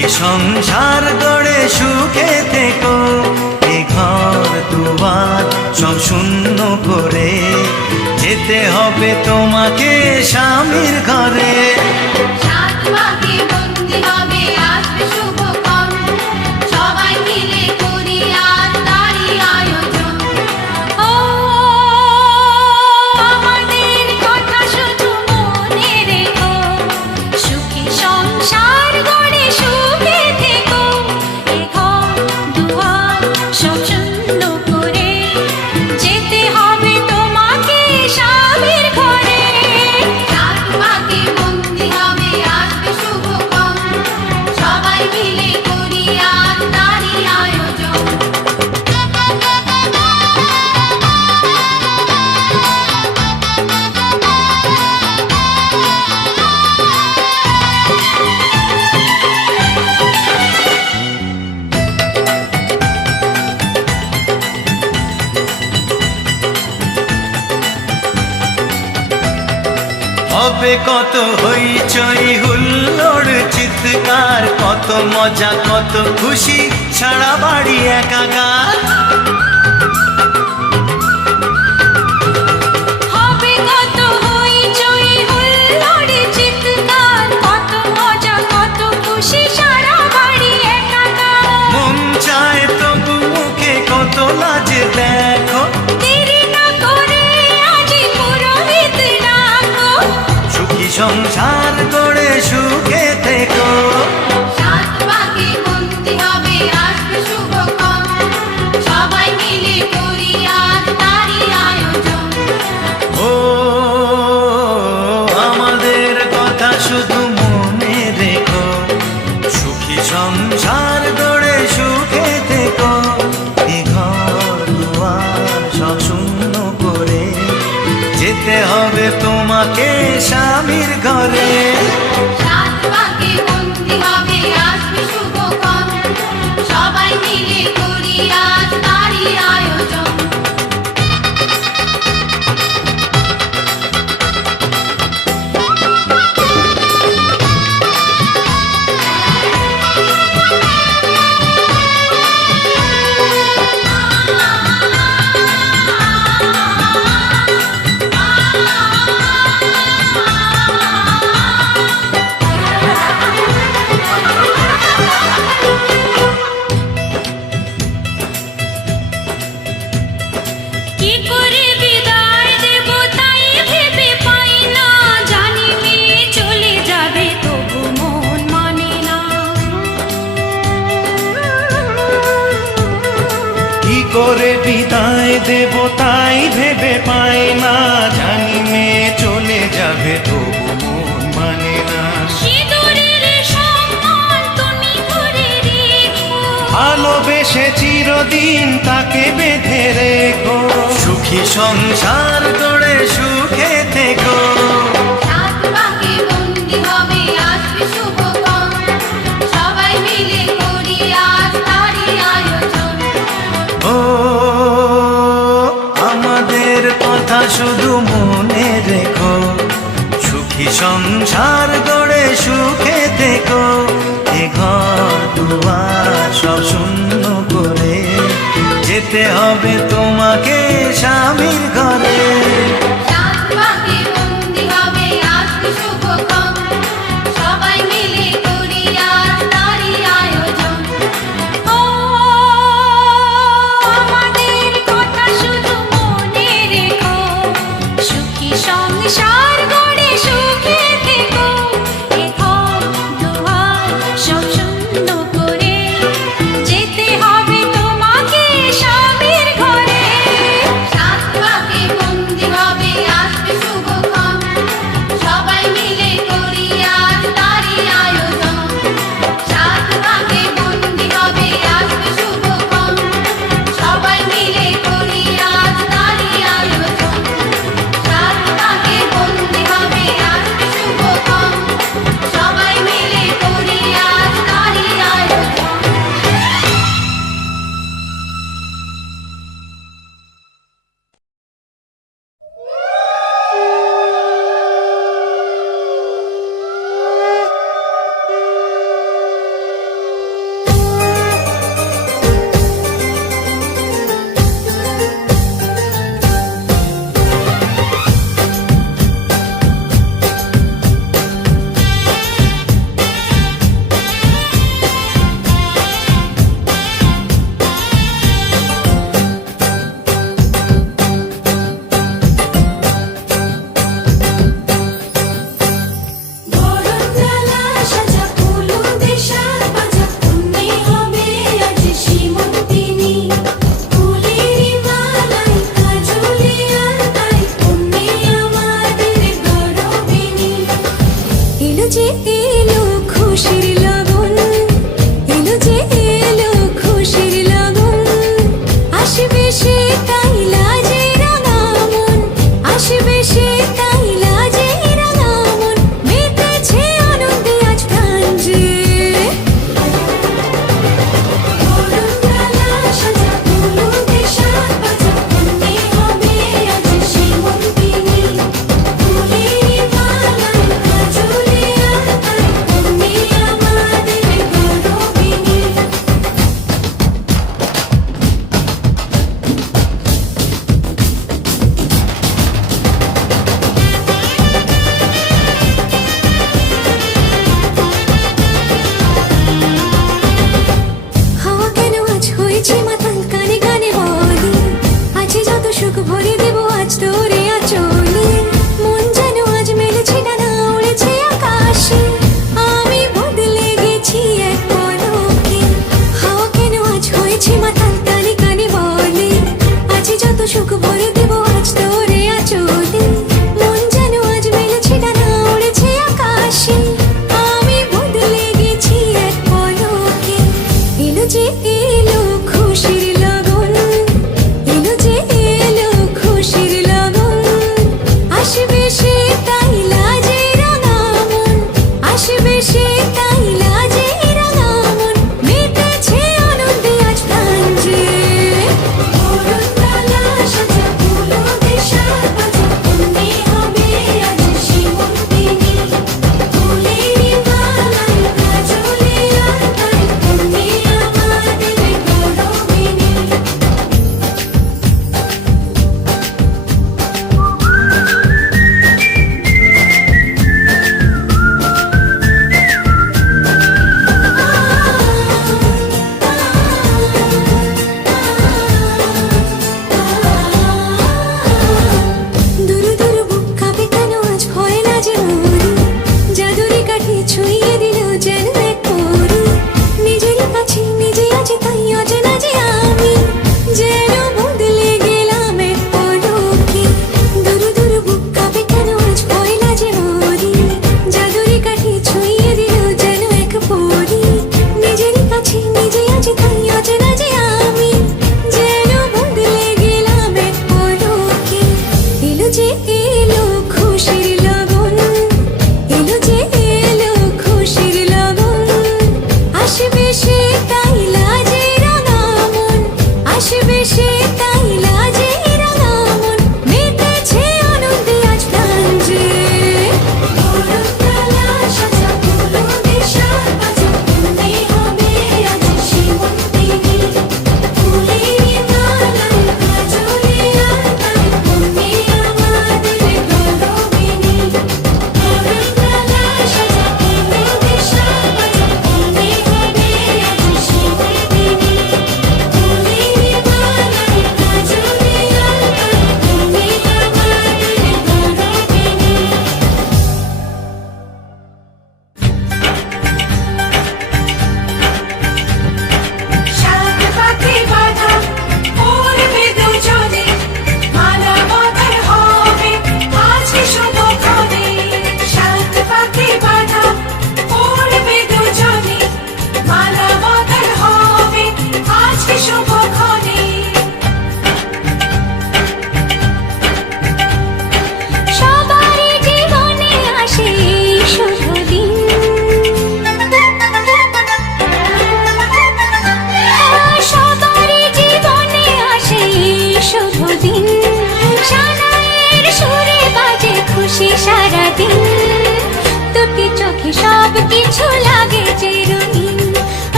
সুখী সংসার গড়ে সুখে থেকো, এ ঘর দুয়ার সব শূন্য করে যেতে হবে তোমাকে স্বামীর ঘরে। সাত পাকে বন্দি হবে আসবে শুভক্ষণ, সবাই মিলে করি আজ তারই আয়োজন। ও আমাদের কথা শুধু মনে রেখো, সুখী সংসার গড়ে সুখে থেকো, এ ঘর দুয়ার সব শূন্য করে যেতে হবে তোমাকে স্বামীর ঘরে। সাত পাকে বন্দি হবে আসবে শুভক্ষণ, সবাই মিলে করি আজ তারই আয়োজন। হবে কত হইচই হুল্লোড় চিৎকার, কত মজা কত খুশি সারা বাড়ি একাকার। হবে কত হইচই হুল্লোড় চিৎকার, কত মজা কত খুশি সারা বাড়ি একাকার। মন চায় তবু মুখে কত লাজে দেখো, দেরি না করে আজই পুরোহিত ডাকো। সুখী সংসার গড়ে সুখে থেকো। সাত পাকে বন্দি হবে আসবে শুভক্ষণ, সবাই মিলে করি আজ তারই আয়োজন। ও আমাদের কথা শুধু মনে রেখো, সুখী সংসার গড়ে সুখে থেকো, এ ঘর দুয়ার সব শূন্য করে যেতে হবে তোমাকে স্বামীর ঘরে। সাত পাকে বন্দি হবে আসবে শুভক্ষণ, সবাই মিলে করি আজ তারই আয়োজন। কি করে বিদায় দেব তাই ভেবে পাই না, জানি মেয়ে চলে যাবে তবু মন মানে না। কি করে বিদায় দেব তাই ভেবে পাই না, জানি মেয়ে চলে যাবে তবু মন মানে না। সিঁদুরের সম্মান তুমি করে রেখো, ভালোবেসে চিরদিন তাকে বেঁধে রেখো, সুখী সংসার গড়ে সুখে থেকো। সাত পাকে বন্দি হবে আসবে শুভক্ষণ, সবাই মিলে করি আজ তারই আয়োজন। ও আমাদের কথা শুধু মনে রেখো, সুখী সংসার গড়ে সুখে থেকো, এ ঘর দুয়ার সব শূন্য করে যেতে হবে তোমাকে স্বামীর ঘরে। সাত পাকে বন্দি হবে আসবে শুভক্ষণ, সবাই মিলে করি আজ তারই আয়োজন। ও আমাদের কথা শুধু মনে রেখো, সুখী সংসার গড়ে সুখে থেকো, এ ঘর দুয়ার সব শূন্য করে যেতে হবে তোমাকে স্বামীর ঘরে। সাত পাকে বন্দি হবে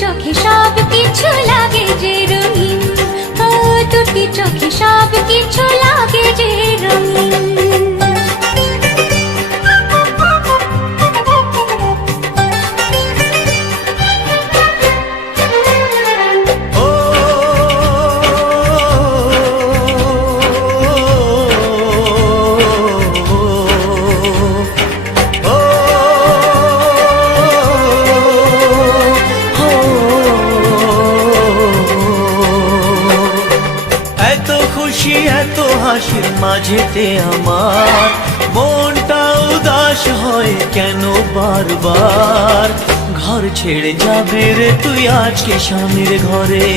চোখে সব কিছু লাগে যে রঙিন, ও দুটি চোখে সব কিছু লাগে যে রঙিন। এত হাসির মাঝেতে আমার মনটা উদাস হয় কেন বারবার। ঘর ছেড়ে যাবে রে তুই আজকে স্বামীর ঘরে,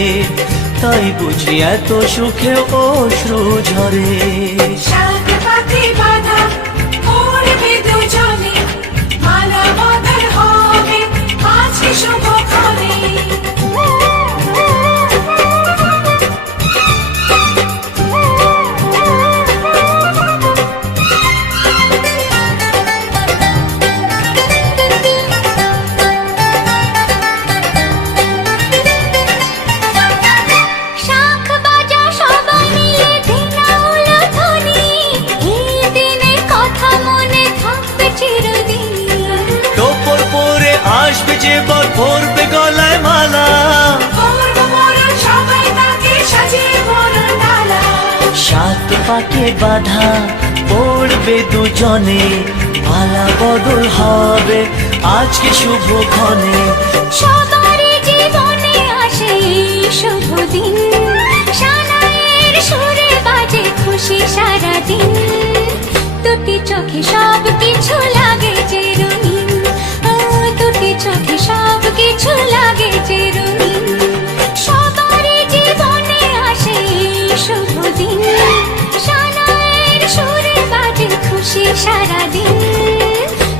তাই বুঝি এত সুখে অশ্রু ঝরে। সাত পাতে বাঁধা পড়বে দুজনে, মালা বদল হবে আজকে শুভক্ষণে। আসবে যে বর পরবে গলায় মালা, সবাই তাকে সাজিয়ে বরণ ডালা। সাত পাকে বাঁধা পড়বে দুজনে, মালা বদল হবে আজকে শুভক্ষণে। সবার জীবনে আসে এই শুভ দিন, সানাইয়ের সুরে বাজে খুশি সারাদিন। দুটি চোখে সব কিছু লাগে যে রঙিন, ও দুটি চোখে সব কিছু লাগে যে রঙিন। সবার জীবনে আসে এই শুভ দিন, সানাইয়ের সুরে বাজে খুশি সারাদিন।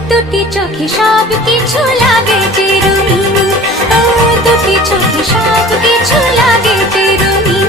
দুটি চোখে সব কিছু লাগে যে রঙিন, ও দুটি চোখে সব কিছু লাগে যে রঙিন।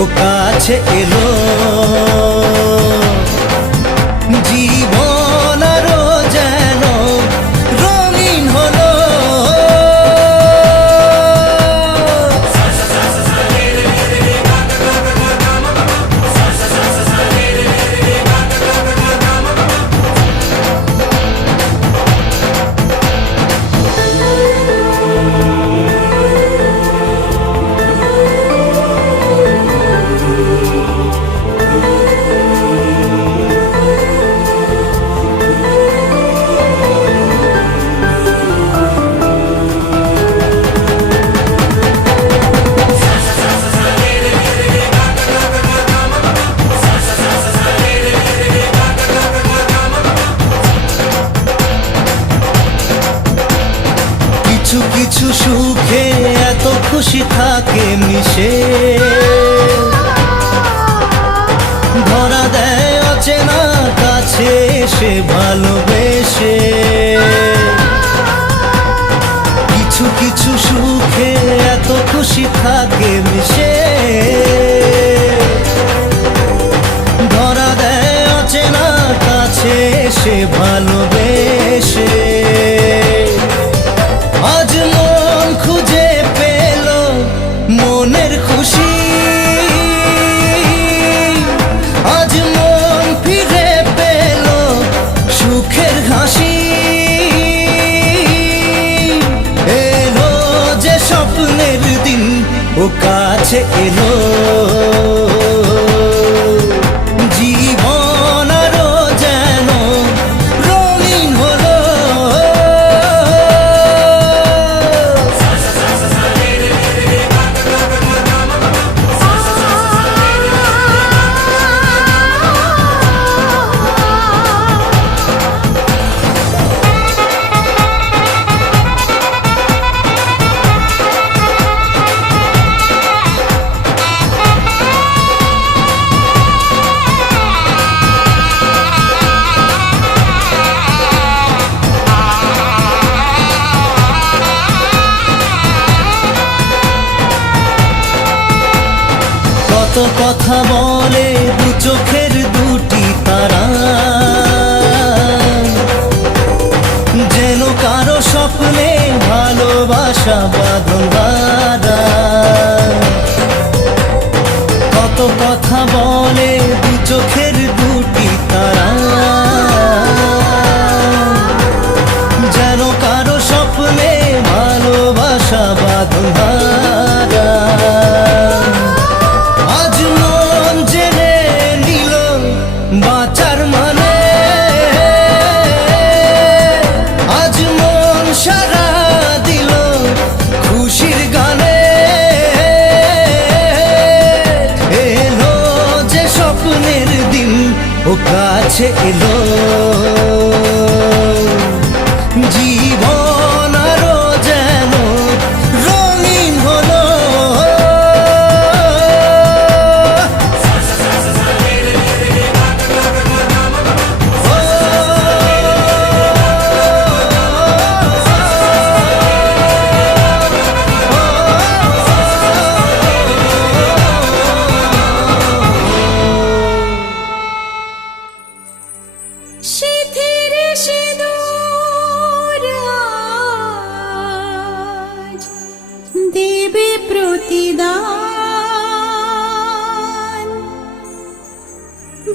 ও কাছে এলো জীবন আরো যেন রঙিন হলো। কিছু কিছু সুখে এত খুশি থাকে মিশে, ধরা দেয় অচেনা কাছে এসে ভালোবেসে। কিছু কিছু সুখে এত খুশি থাকে মিশে, ধরা দেয় অচেনা কাছে এসে ভালোবেসে। আজ মন খুঁজে পেল মনের খুশি, আজ মন ফিরে পেল সুখের হাসি। দিন ও কাছে এলো, জীবন আরো যেন রঙিন হলো। কত কথা বলে দু চোখের দুটি তারা, যেন কারো স্বপ্নে ভালোবাসা বাঁধন হারা। কত কথা বলে দু চোখের দুটি তারা, যেন কারো স্বপ্নে ভালোবাসা বাঁধন হারা। আজ মন জেনে নিল বাঁচার মানে, আজ মন সারা দিল খুশির গানে। এলো যে স্বপ্নের দিন ও কাছে এলো, জীবন আরো যেন রঙিন হলো। সিঁথির সিঁদুর আজ দেবে প্রতিদান,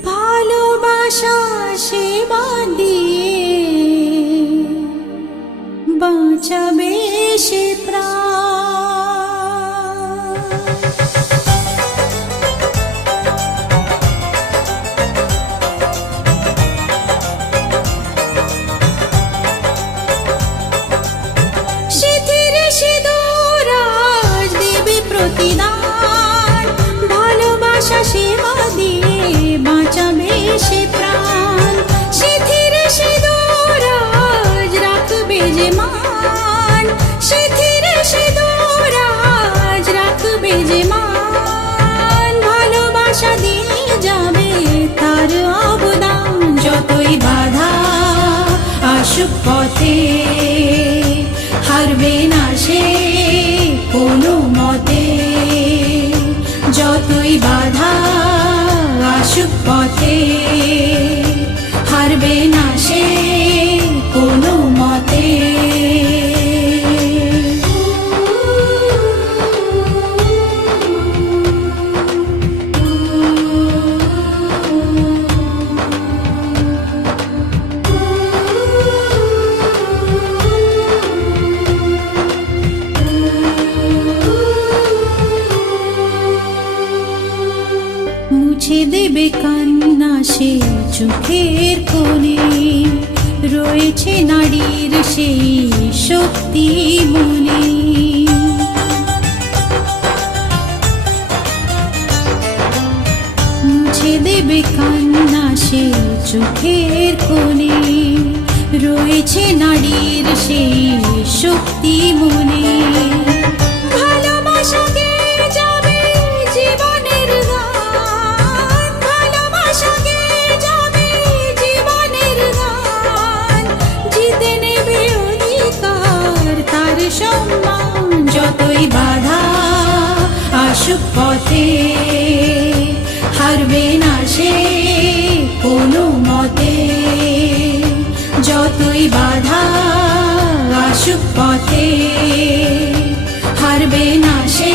ভালোবাসা সেবা দিয়ে বাঁচাবে সে প্রাণ। সিঁথির সিঁদুর আজ দেবে প্রতিদান, ভালোবাসা সেবা দিয়ে বাঁচাবে সে প্রাণ। সিঁথির সিঁদুর আজ রাখবে যে মান, সিঁথির সিঁদুর আজ রাখবে যে মান, ভালোবাসা দিয়ে যাবে তার অবদান। যতই বাধা আসুক পথে, হারবে না সে কোনো মতে। যতই বাধা আসুক পথে, হারবে না সে কোনো মতে। মুছে দেবে কান্না সে চোখের কোণে, রয়েছে নারীর সেই শক্তি মনে। মুছে দেবে কান্না সে চোখের কোণে, রয়েছে নারীর সেই শক্তি মনে। ভালোবাসাকে যাবে জীবনের গান, ভালোবাসাকে যাবে জীবনের গান, জিতে নেবে অধিকার তার সম্মান। যতই বাধা আসুক পথে, হারবে না সে কোনো মতে। যতই বাধা আসুক পথে, হারবে না সে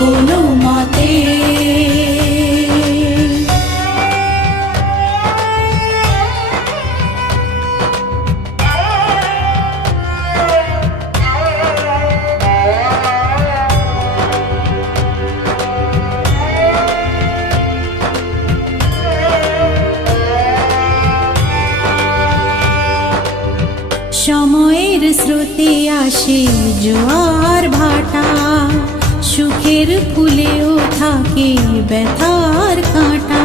কোনো মতে। সময়ের স্রোতে আসে জোয়ার ভাটা, সুখের ফুলেও থাকে ব্যথার কাঁটা।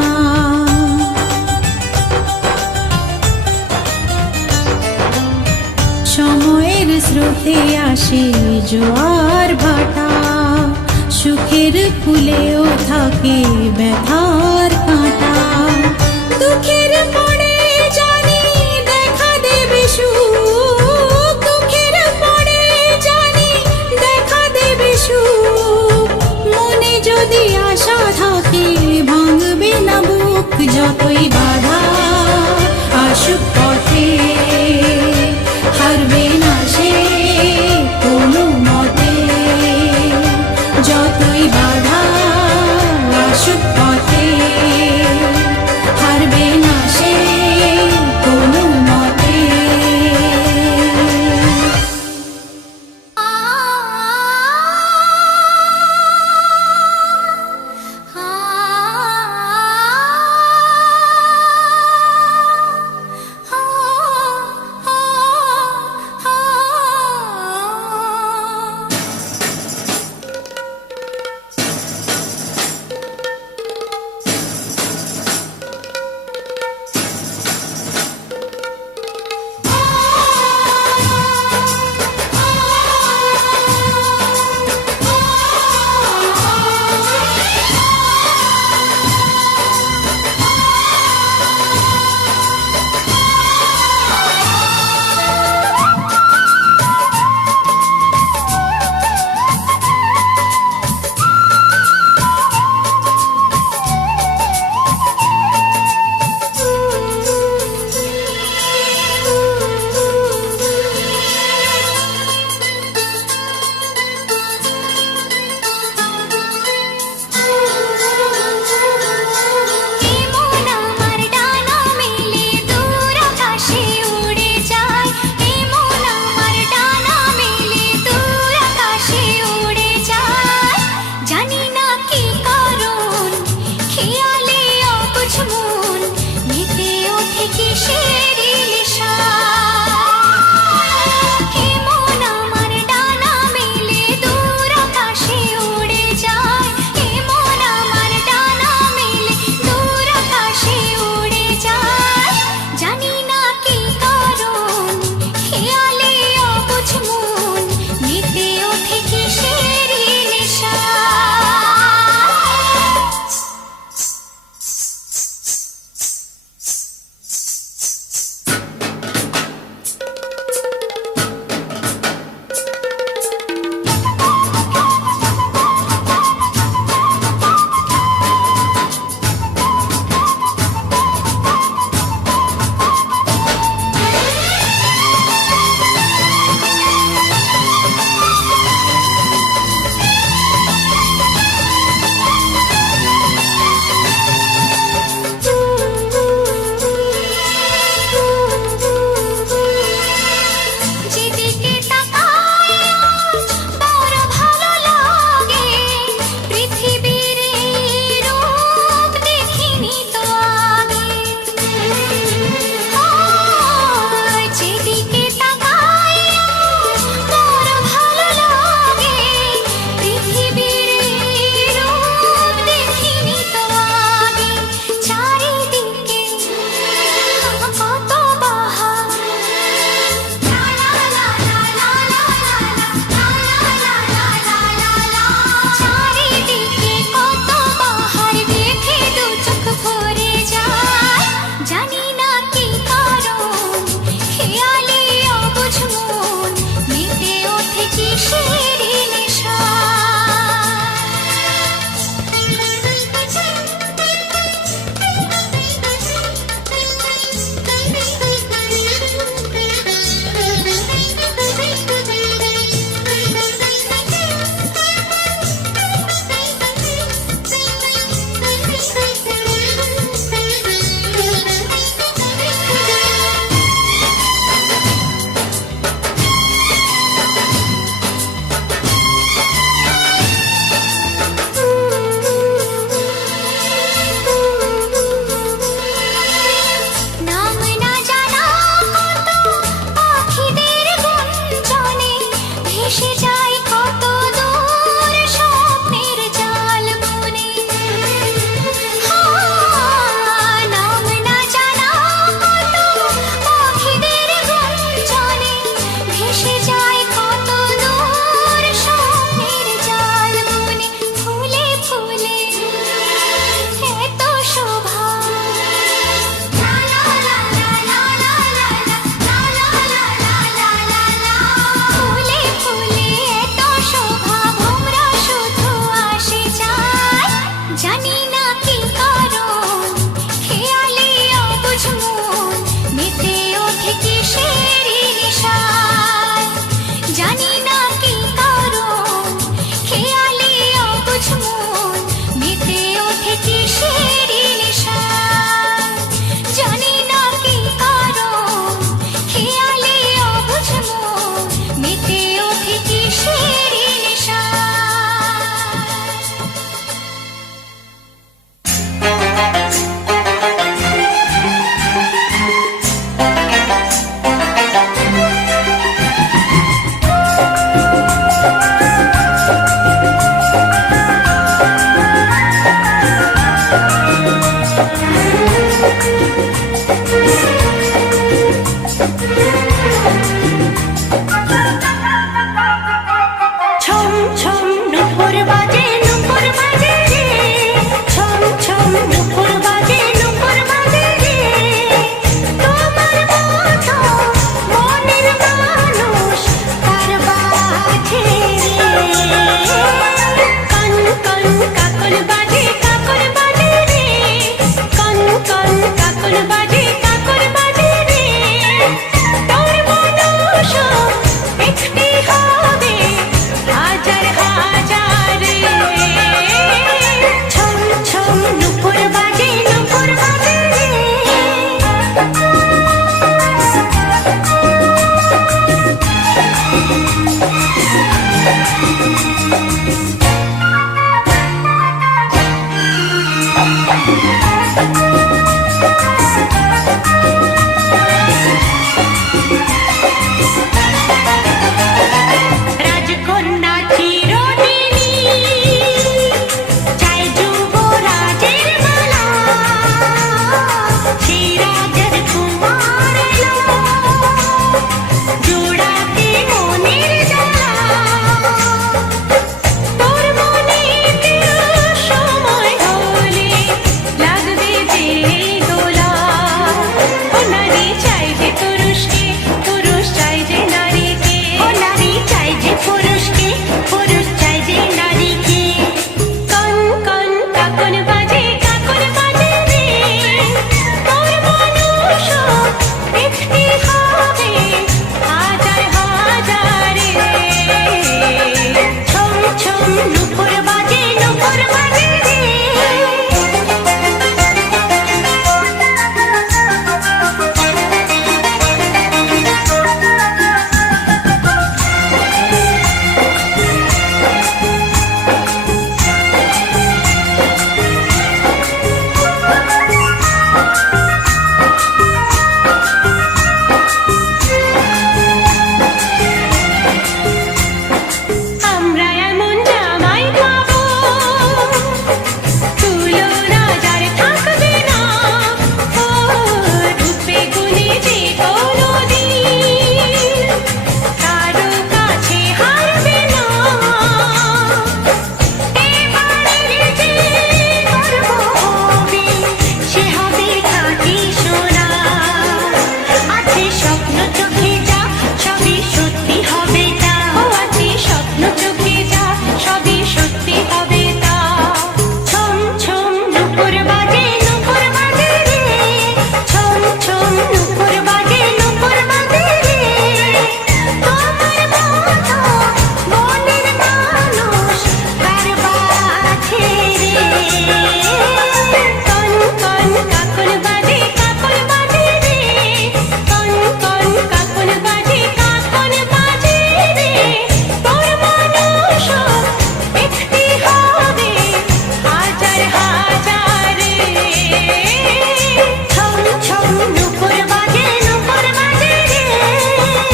সময়ের স্রোতে আসে জোয়ার ভাটা, সুখের ফুলেও থাকে ব্যথার কাঁটা। দুঃখের পরে জানি দেখা দেবে সুখ, দুঃখের পরে জানি দেখা দেবে সুখ। মনে যদি আশা থাকে ভাঙবে না বুক, যতই বাধা আসুক পথে হারবে না সে কোনো মতে। যতই বাধা আসুক পথে হারবে না রাজকন্যা চিরদিনই চায় যুবরাজের মালা, সেই রাজের কুমার এলো জোড়াতে মনের জ্বালা। তোর মনেতে সময় হলে লাগবে যে দোলা, ও নারী চাই যে পুরুষকে, পুরুষ চাই যে নারীকে, ও নারী চাই যে পুরুষকে, পুরুষ চাই যে নারীকে। কন কন কাকন বাজে রে, তোর মানুষ দেখতে হবে হাজার হাজারে। ছম ছম নুপুর বাজে রে। আমরা এমন জামাই পাবো তুলনা যার থাকবে না, ও রূপে গুণে যে কোনোদিন কারো কাছে হারবে না। এবারের যে গর্ব হবে সে হবে খাঁটি সোনা। আছে স্বপ্ন চোখে যা সবই সত্যি হবে তা, ও আছে স্বপ্ন চোখে যা সবই সত্যি হবে তা। ছম ছম নুপুর বাজে রে, ছম ছম নুপুর বাজে রে। তোমার মতো মনের মানুষ কার বাছে রে। কন কন কাকন বাজে রে, কন কন কাকন বাজে রে। তোর মানুষ দেখতে হবে হাজার হাজারে। ছম ছম নুপুর বাজে রে,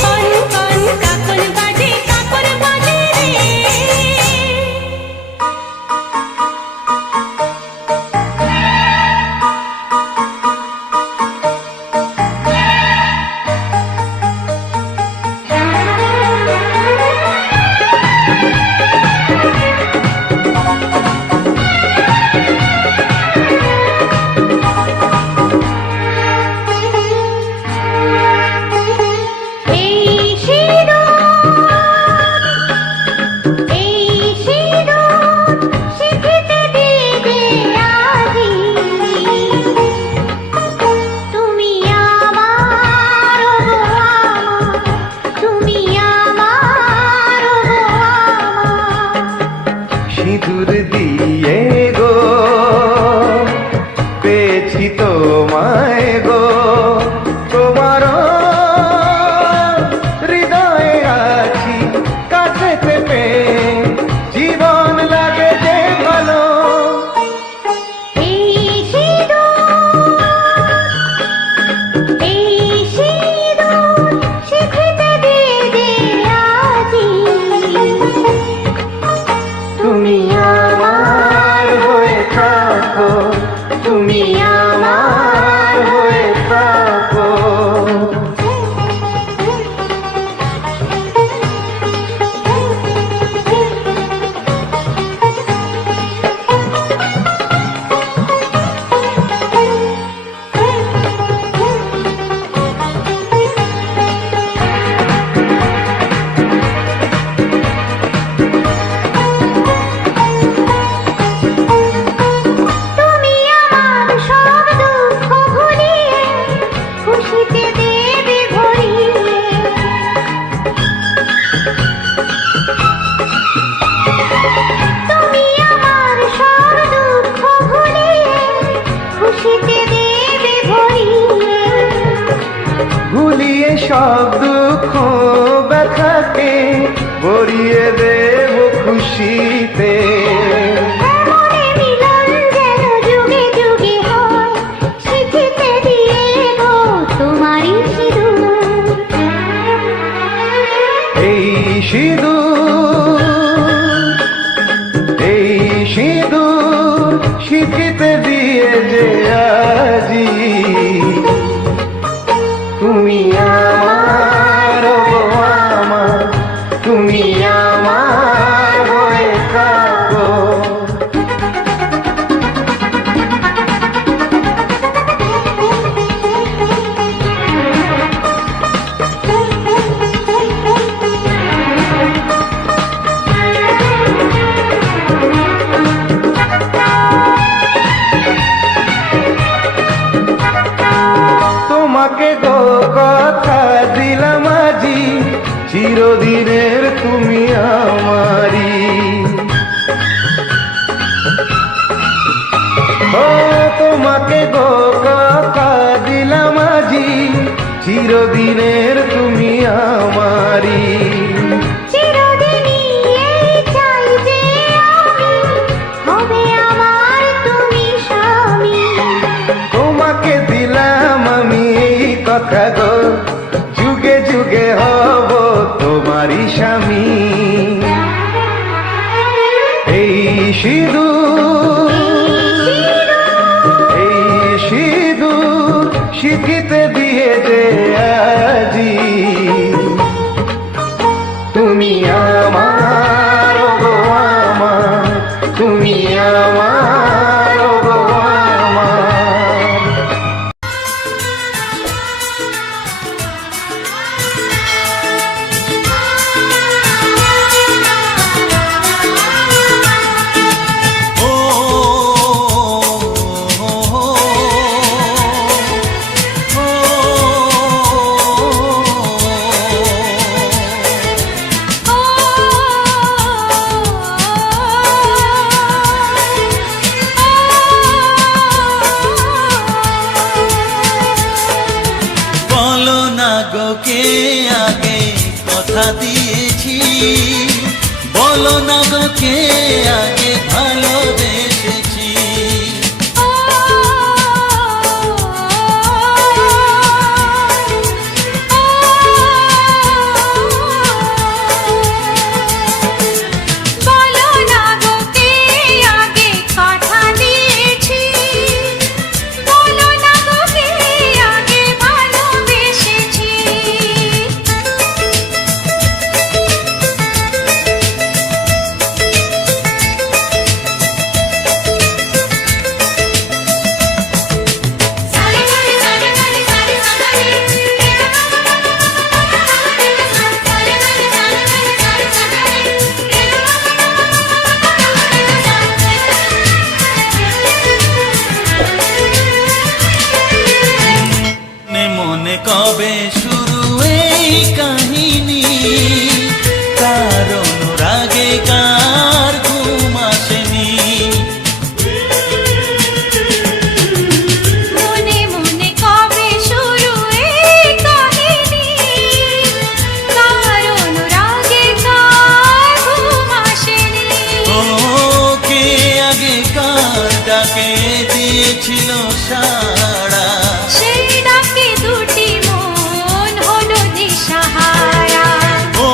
কন কন কাকন বাজে রে। এই সিঁদুর শিখিতে দিবে আজি, তুমি আমার গো আমার, তুমি আমার গো আমার। সিঁদুর দিয়ে গো পেয়েছি তোমায় গো, তোমার হৃদয়ে আছি কাছেতে পেয়ে জীবন লাগে যে ভালো। এই সিঁদুর শিখিতে দিবে আজি, তুমি আমার হয়ে থাকো, তুমি আমার হয়ে থাকো। তুমি আমার সব দুঃখ ভুলিয়ে খুশিতে দেবে ভরিয়ে। তুমি আমার সব দুঃখ ভুলিয়ে খুশিতে দেবে ভরিয়ে। ভুলিয়ে সব দুঃখ ব্যথাকে ভরিয়ে দেব খুশি সিঁদুর শিখিতে দিয়ে যে আজি তুমি আমার গো আমার, তুমি আমার হয়ে থাকো। তোমাকে গো কথা দিলাম আজি, চিরদিনের তুমি আমারি। ও তোমাকে গো কথা দিলাম আজি, চিরদিনের তুমি আমারি। চিরদিনই এই চাই যে আমি, হবে আমার তুমি স্বামী। তোমাকে দিলাম আমি এই কথা গো, যুগে যুগে হব তোমারই স্বামী। এই সিঁদুর শিখিতে দিয়ে যে আজি তুমি আমার গো আমার, তুমি আমার গো আমার। ও বলো না গো কে আগে কথা দিয়েছি, বলো না গো কে আগে ভালোবেসেছি। বলো না গো কে আগে কথা দিয়েছি, বলো না গো কে আগে ভালোবেসেছি। মনে মনে কবে শুরু এই কাহিনী, কার অনুরাগে কার ঘুম আসেনি। মনে মনে কবে শুরু এই কাহিনী, কার অনুরাগে কার ঘুম আসেনি। ও কে আগে কার ডাকে দিয়েছিল সাড়া, সেই ডাকে দুটি মন হলো দিশাহারা। ও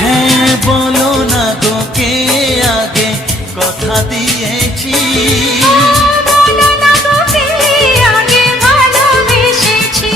হ্যাঁ বলো না গো কে আগে কথা দিয়েছি, বলো না গো কে আগে ভালোবেসেছি।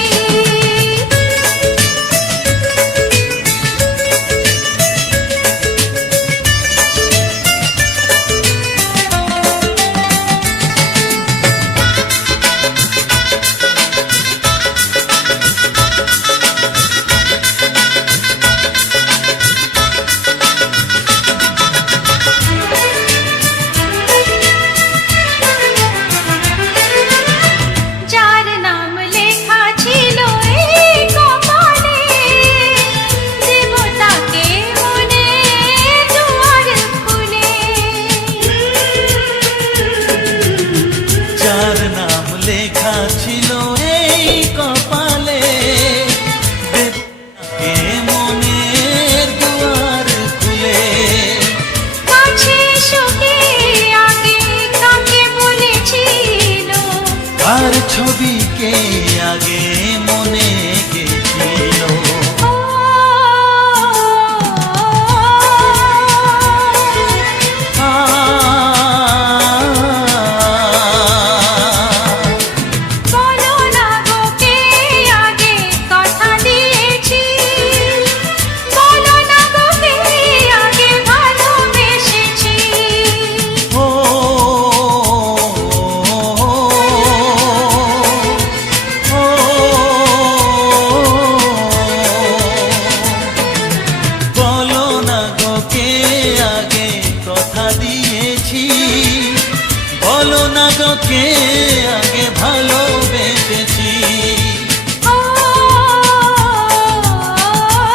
ছবি কে আগে মনে গেছিল বলো না গো কে আগে কথা দিয়েছি, বলো না গো কে আগে ভালোবেসেছি। ও বলো না গো কে আগে কথা দিয়েছি, বলো না গো কে আগে ভালো